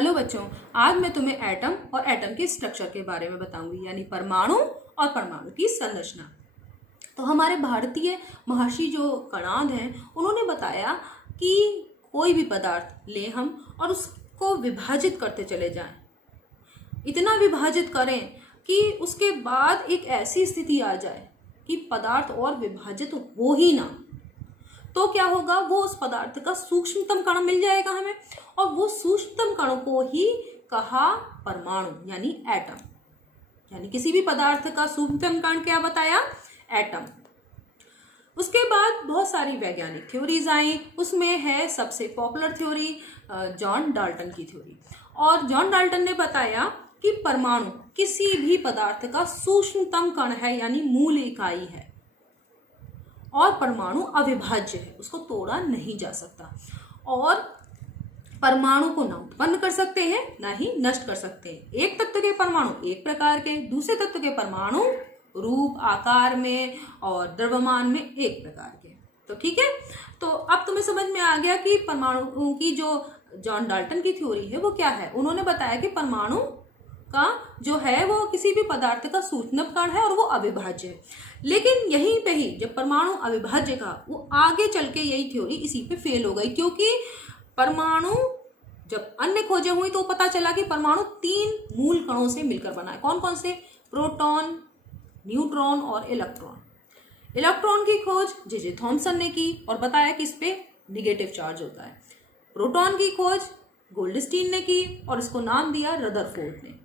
Hello बच्चों, आज मैं तुम्हें एटम और एटम के स्ट्रक्चर के बारे में बताऊंगी, यानी परमाणु और परमाणु की संरचना। तो हमारे भारतीय महर्षि जो कणाद हैं, उन्होंने बताया कि कोई भी पदार्थ ले हम और उसको विभाजित करते चले जाएं, इतना विभाजित करें कि उसके बाद एक ऐसी स्थिति आ जाए कि पदार्थ और विभाजित हो ही ना, तो क्या होगा, वो उस पदार्थ का सूक्ष्मतम कण मिल जाएगा हमें, और वो सूक्ष्मतम कण को ही कहा परमाणु यानी एटम। यानी किसी भी पदार्थ का सूक्ष्मतम कण क्या बताया, एटम। उसके बाद बहुत सारी वैज्ञानिक थ्योरीज आई, उसमें है सबसे पॉपुलर थ्योरी जॉन डाल्टन की थ्योरी। और जॉन डाल्टन ने बताया कि परमाणु किसी भी पदार्थ का सूक्ष्मतम कण है, यानी मूल इकाई है, और परमाणु अविभाज्य है, उसको तोड़ा नहीं जा सकता, और परमाणु को ना उत्पन्न कर सकते हैं ना ही नष्ट कर सकते हैं। एक तत्व के परमाणु एक प्रकार के, दूसरे तत्व के परमाणु रूप आकार में और द्रव्यमान में एक प्रकार के। तो ठीक है, तो अब तुम्हें समझ में आ गया कि परमाणु की जो जॉन डाल्टन की थ्योरी है वो क्या है। उन्होंने बताया कि परमाणु का जो है वो किसी भी पदार्थ का सूक्ष्मतम कण है और वो अविभाज्य है। लेकिन यहीं पे ही जब परमाणु अविभाज्य का, वो आगे चल के यही थ्योरी इसी पे फेल हो गई, क्योंकि परमाणु जब अन्य खोजें हुई तो पता चला कि परमाणु 3 मूल कणों से मिलकर बना है। कौन कौन से, प्रोटॉन, न्यूट्रॉन और इलेक्ट्रॉन। इलेक्ट्रॉन की खोज जे थॉमसन ने की और बताया कि इस पे निगेटिव चार्ज होता है। प्रोटॉन की खोज गोल्डस्टीन ने की और इसको नाम दिया रदरफोर्ड ने।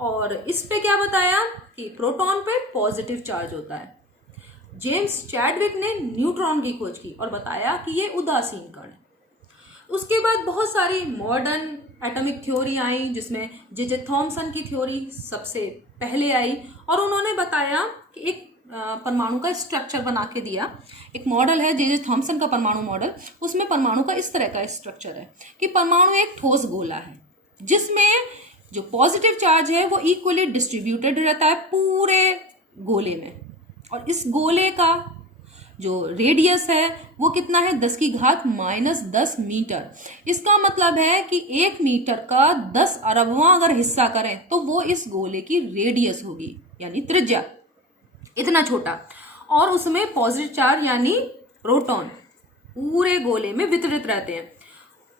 और इस पे क्या बताया कि प्रोटॉन पे पॉजिटिव चार्ज होता है। जेम्स चैडविक ने न्यूट्रॉन की खोज की और बताया कि ये उदासीन कण है। उसके बाद बहुत सारी मॉडर्न एटॉमिक थ्योरी आई, जिसमें जे थॉमसन की थ्योरी सबसे पहले आई, और उन्होंने बताया कि एक परमाणु का स्ट्रक्चर बना के दिया। एक मॉडल है जे थॉमसन का परमाणु मॉडल, उसमें परमाणु का इस तरह का स्ट्रक्चर है कि परमाणु एक ठोस गोला है, जिसमें जो पॉजिटिव चार्ज है वो इक्वली डिस्ट्रीब्यूटेड रहता है पूरे गोले में, और इस गोले का जो रेडियस है वो कितना है, 10⁻⁻10 मीटर। इसका मतलब है कि 1 मीटर का 10 अरबवां अगर हिस्सा करें तो वो इस गोले की रेडियस होगी, यानी त्रिज्या, इतना छोटा। और उसमें पॉजिटिव चार्ज यानी प्रोटॉन पूरे गोले में वितरित रहते हैं,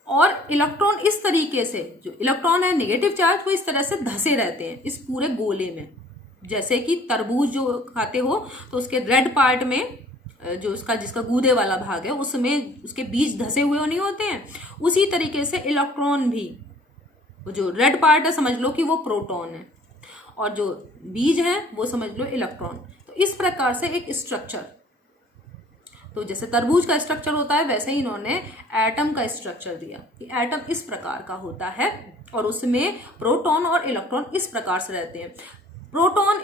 और इलेक्ट्रॉन इस तरीके से, जो इलेक्ट्रॉन है नेगेटिव चार्ज, वो इस तरह से धसे रहते हैं इस पूरे गोले में। जैसे कि तरबूज जो खाते हो तो उसके रेड पार्ट में जो उसका जिसका गूदे वाला भाग है उसमें उसके बीज धसे हुए नहीं होते हैं, उसी तरीके से इलेक्ट्रॉन भी, वो जो रेड पार्ट है समझ लो कि वो प्रोटॉन है, और जो बीज है वो समझ लो इलेक्ट्रॉन। तो इस प्रकार से एक स्ट्रक्चर, तो जैसे तरबूज का स्ट्रक्चर होता है वैसे ही इन्होंने एटम का स्ट्रक्चर दिया कि एटम इस प्रकार का होता है, और उसमें प्रोटॉन और इलेक्ट्रॉन इस प्रकार से रहते हैं। प्रोटॉन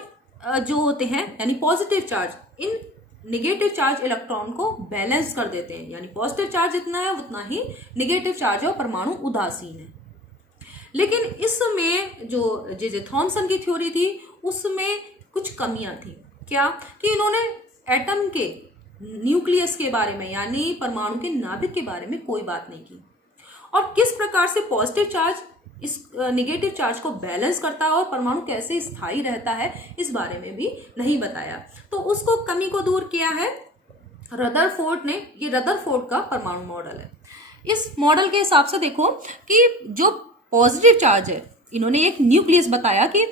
जो होते हैं यानी पॉजिटिव चार्ज, इन निगेटिव चार्ज इलेक्ट्रॉन को बैलेंस कर देते हैं, यानी पॉजिटिव चार्ज जितना है उतना ही निगेटिव चार्ज है और परमाणु उदासीन है। लेकिन इसमें जो जे थॉमसन की थ्योरी थी उसमें कुछ कमियां थी। क्या कि इन्होंने एटम के न्यूक्लियस के बारे में, यानी परमाणु के नाभिक के बारे में कोई बात नहीं की, और किस प्रकार से पॉजिटिव चार्ज इस निगेटिव चार्ज को बैलेंस करता है और परमाणु कैसे स्थायी रहता है इस बारे में भी नहीं बताया। तो उसको कमी को दूर किया है रदरफोर्ड ने। ये रदरफोर्ड का परमाणु मॉडल है। इस मॉडल के हिसाब से देखो कि जो पॉजिटिव चार्ज है, इन्होंने एक न्यूक्लियस बताया कि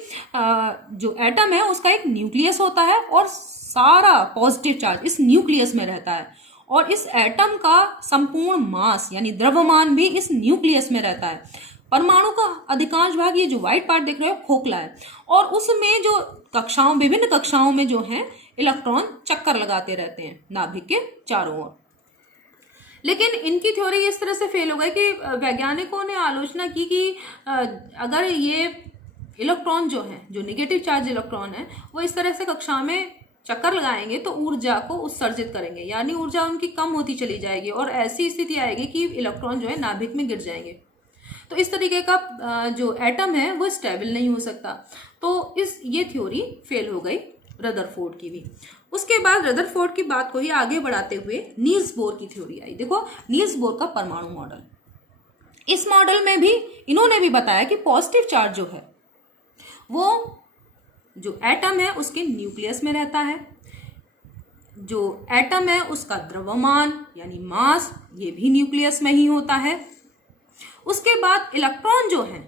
जो एटम है उसका एक न्यूक्लियस होता है और सारा पॉजिटिव चार्ज इस न्यूक्लियस में रहता है, और इस एटम का संपूर्ण मास यानी द्रव्यमान भी इस न्यूक्लियस में रहता है। परमाणु का अधिकांश भाग, ये जो व्हाइट पार्ट देख रहे हो, खोखला है, और उसमें जो कक्षाओं, विभिन्न कक्षाओं में जो है इलेक्ट्रॉन चक्कर लगाते रहते हैं नाभिक के चारों ओर। लेकिन इनकी थ्योरी इस तरह से फेल हो गई कि वैज्ञानिकों ने आलोचना की कि अगर ये इलेक्ट्रॉन जो है, जो निगेटिव चार्ज इलेक्ट्रॉन है, वो इस तरह से कक्षा में चक्कर लगाएंगे तो ऊर्जा को उत्सर्जित करेंगे, यानी ऊर्जा उनकी कम होती चली जाएगी, और ऐसी स्थिति आएगी कि इलेक्ट्रॉन जो है नाभिक में गिर जाएंगे। तो इस तरीके का जो एटम है वो स्टेबल नहीं हो सकता। तो ये थ्योरी फेल हो गई रदरफोर्ड की भी। उसके बाद रदरफोर्ड की बात को ही आगे बढ़ाते हुए नील्स बोर की थ्योरी आई। देखो नील्स बोर का परमाणु मॉडल, इस मॉडल में भी इन्होंने भी बताया कि पॉजिटिव चार्ज जो है वो जो एटम है उसके न्यूक्लियस में रहता है, जो एटम है उसका द्रव्यमान यानी मास ये भी न्यूक्लियस में ही होता है। उसके बाद इलेक्ट्रॉन जो है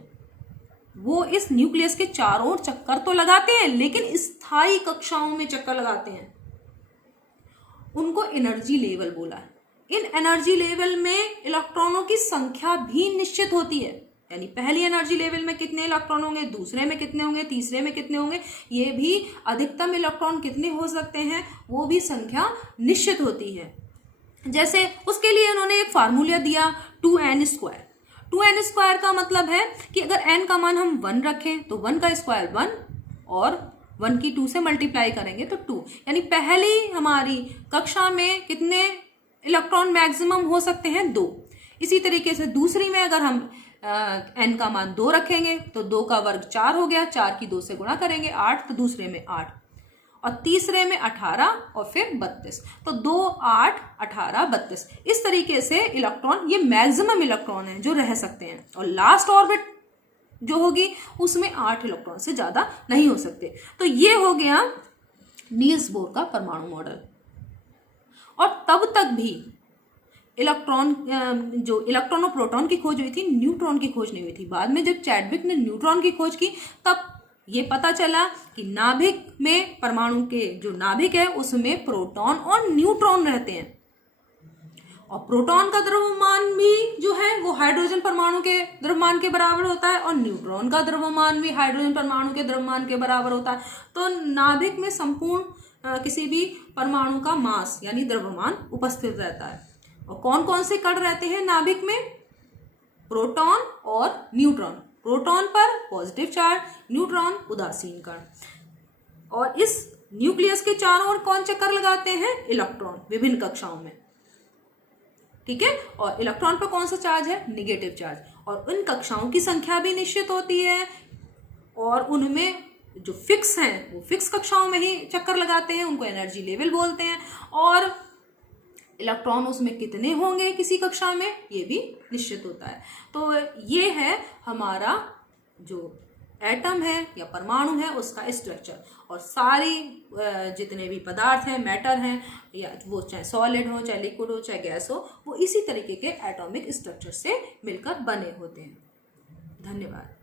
वो इस न्यूक्लियस के चारों ओर चक्कर तो लगाते हैं, लेकिन स्थायी कक्षाओं में चक्कर लगाते हैं। उनको एनर्जी लेवल बोला है। इन एनर्जी लेवल में इलेक्ट्रॉनों की संख्या भी निश्चित होती है, यानी पहली एनर्जी लेवल में कितने इलेक्ट्रॉन होंगे, दूसरे में कितने होंगे, तीसरे में कितने होंगे, ये भी अधिकतम इलेक्ट्रॉन कितने हो सकते हैं वो भी संख्या निश्चित होती है। जैसे उसके लिए उन्होंने एक फार्मूला दिया 2n²। 2n² का मतलब है कि अगर n का मान हम 1 रखें तो 1 का स्क्वायर 1 और 1 की 2 से मल्टीप्लाई करेंगे तो 2, यानी पहली हमारी कक्षा में कितने इलेक्ट्रॉन मैक्सिमम हो सकते हैं 2। इसी तरीके से दूसरी में अगर हम n का मान 2 रखेंगे तो 2 का वर्ग 4 हो गया, 4 की 2 से गुणा करेंगे 8, तो दूसरे में 8 और तीसरे में 18 और फिर 32, तो 2, 8, 18, 32। इस तरीके से इलेक्ट्रॉन, ये मैक्सिमम इलेक्ट्रॉन है जो रह सकते हैं, और लास्ट ऑर्बिट जो होगी उसमें 8 इलेक्ट्रॉन से ज़्यादा नहीं हो सकते। तो ये हो गया नील्स बोर का परमाणु मॉडल। और तब तक भी इलेक्ट्रॉन और प्रोटॉन की खोज हुई थी, न्यूट्रॉन की खोज नहीं हुई थी। बाद में जब चैडविक ने न्यूट्रॉन की खोज की तब ये पता चला कि नाभिक में, परमाणु के जो नाभिक है उसमें प्रोटॉन और न्यूट्रॉन रहते हैं, और प्रोटॉन का द्रव्यमान भी जो है वो हाइड्रोजन परमाणु के द्रव्यमान के बराबर होता है, और न्यूट्रॉन का द्रव्यमान भी हाइड्रोजन परमाणु के द्रव्यमान के बराबर होता है। तो नाभिक में संपूर्ण किसी भी परमाणु का मास यानी द्रव्यमान उपस्थित रहता है। और कौन कौन से कण रहते हैं नाभिक में? प्रोटॉन और न्यूट्रॉन। प्रोटॉन पर पॉजिटिव चार्ज, न्यूट्रॉन उदासीन कण। और इस न्यूक्लियस के चारों ओर कौन चक्कर लगाते हैं? इलेक्ट्रॉन, विभिन्न कक्षाओं में। ठीक है, और इलेक्ट्रॉन पर कौन सा चार्ज है? Negative charge. और उन कक्षाओं की संख्या भी निश्चित होती है, और उनमें जो फिक्स हैं वो फिक्स कक्षाओं में ही चक्कर लगाते हैं, उनको एनर्जी लेवल बोलते हैं। और इलेक्ट्रॉन उसमें कितने होंगे किसी कक्षा में ये भी निश्चित होता है। तो ये है हमारा जो एटम है या परमाणु है उसका स्ट्रक्चर। और सारी जितने भी पदार्थ हैं, मैटर हैं, या वो चाहे सॉलिड हो, चाहे लिक्विड हो, चाहे गैस हो, वो इसी तरीके के एटॉमिक स्ट्रक्चर से मिलकर बने होते हैं। धन्यवाद।